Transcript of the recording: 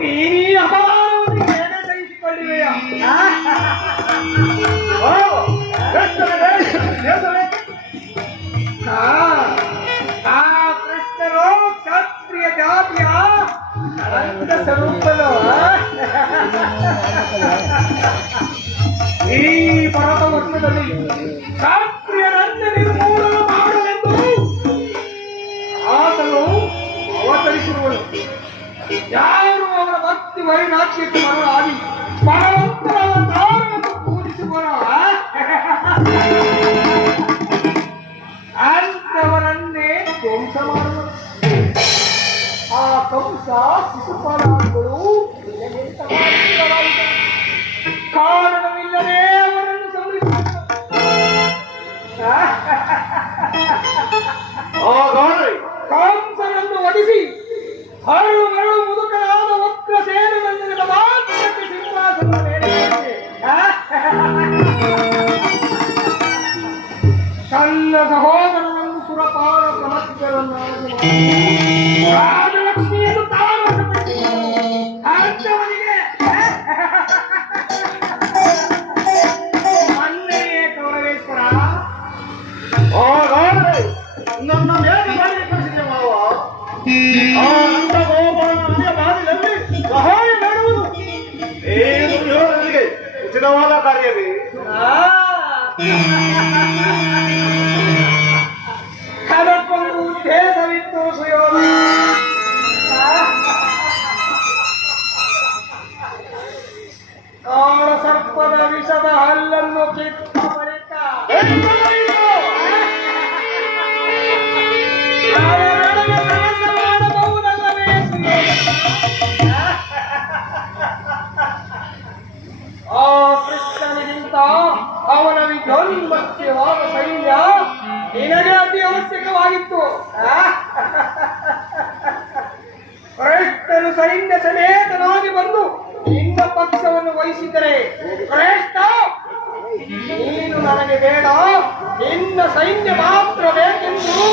ನೀನೀ ಅಪಮಾನವನ್ನು ಹೇಗೆ ಸಹಿಸಿಕೊಳ್ಳುವೆಯ? ಆ ಕೃಷ್ಣರು ಕ್ಷತ್ರಿಯ ಜಾತಿಯ ಅನಂತ ಸ್ವರೂಪನು. ಈ ಭಾರತ ವರ್ಷದಲ್ಲಿ ಕ್ಷತ್ರಿಯರನ್ನು ನಿರ್ಮೂಲನ ಮಾಡಲೆಂದು ಆತನು ಅವತರಿಸಿರುವನು. ಯಾರು ಅವರ ಭಕ್ತಿ ವೈರಾಗ್ಯಕ್ಕೆ ಮರಳಾಗಿ ಪರವಂತರಾದ ತಾರವನ್ನು ಪೂಜಿಸುವರೋ ಅಂತವರನ್ನೇ ಧ್ವಂಸ ಮಾಡುವರು. ಆ ಕಂಸ ಶಿಶುಪಾಲಗಳು ಕಾರಣವಿಲ್ಲದೆ ಅವರನ್ನು ಕಂಸನನ್ನು ವಧಿಸಿ ಹರಳು ಮರಳು ಮುದುಕರಾದ ವಕ್ರ ಸೇನೆಯನ್ನು ಮಾತ್ರಕ್ಕೆ ಸಿಂಹಾಸನ ತನ್ನ ಸಹೋದರನನ್ನು ಸುರಪಾರ ಸಮಸ್ಯೆಗಳನ್ನು ರಾಜಲಕ್ಷ್ಮಿಯನ್ನು ತಾನು ಅಂತವನಿಗೆ ಮನ್ನೆಯೇ ಕೌರವೇಶ್ವರ ನನ್ನ ಮೇಲೆ ಮಾಡಿ ಕಳಿಸಿದ್ದೆ ಮಾವ. ಆ ನಂದ ಗೋಪಾಲನ ಬಾರಿಯಲ್ಲಿ ಸಹಾಯ ಮಾಡುವುದು ಏನು ನನಗೆ ಉಚಿತವಾದ ಕಾರ್ಯವೇ? ಅದಕ್ಕೊಂದು ಉದ್ದೇಶವಿತ್ತು ಸುಯೋಗ. ಕಾಳ ಸರ್ಪದ ವಿಷದ ಹಲ್ಲನ್ನು ಕಿತ್ತ ಬಳಿಕ ಅವರೊಡನೆ ಸಹಸ ಮಾಡಬಹುದಲ್ಲವೇ ಆ ಕೃಷ್ಣನಿಗಿಂತ ಅವನ ವಿಧೋನ್ಮತ್ಯವಾದ ಸೈನ್ಯ ನಿನಗೆ ಅತಿ ಅವಶ್ಯಕವಾಗಿತ್ತು. ಕೃಷ್ಣನು ಸೈನ್ಯ ಸಮೇತನಾಗಿ ಬಂದು ನಿನ್ನ ಪಕ್ಷವನ್ನು ವಹಿಸಿದರೆ ಕೃಷ್ಣ ನೀನು ನನಗೆ ಬೇಡ, ನಿನ್ನ ಸೈನ್ಯ ಮಾತ್ರ ಬೇಕೆಂದು